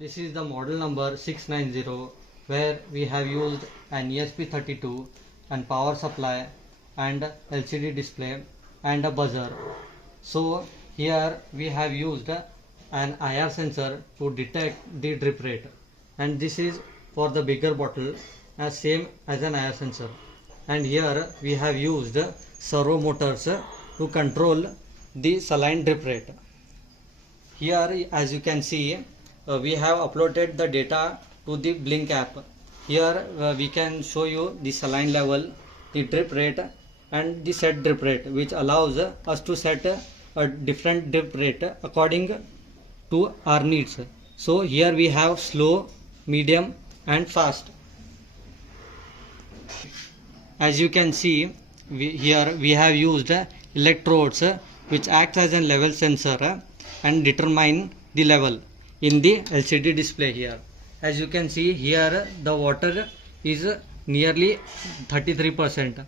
This is the model number 690, where we have used an ESP32 and power supply and LCD display and a buzzer. So here we have used an IR sensor to detect the drip rate, and this is for the bigger bottle as same as an IR sensor. And here we have used servo motors to control the saline drip rate. Here, as you can see, we have uploaded the data to the Blink app. Here we can show you the saline level, the drip rate and the set drip rate, which allows us to set a different drip rate according to our needs. So here we have slow, medium and fast. As you can see, here we have used electrodes which acts as a level sensor and determine the level in the LCD display. Here, as you can see, here the water is nearly 33%.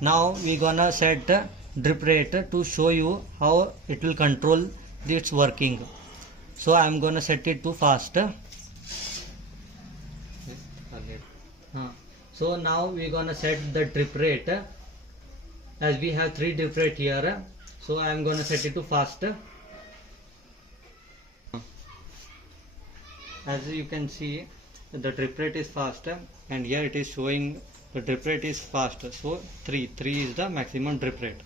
Now we gonna set drip rate to show you how it will control its working. So I am gonna set it to fast. So now we gonna set the drip rate, as we have 3 drip rate here. So I am gonna set it to fast. As you can see, the drip rate is fast, and here it is showing the drip rate is fast. So 3 is the maximum drip rate.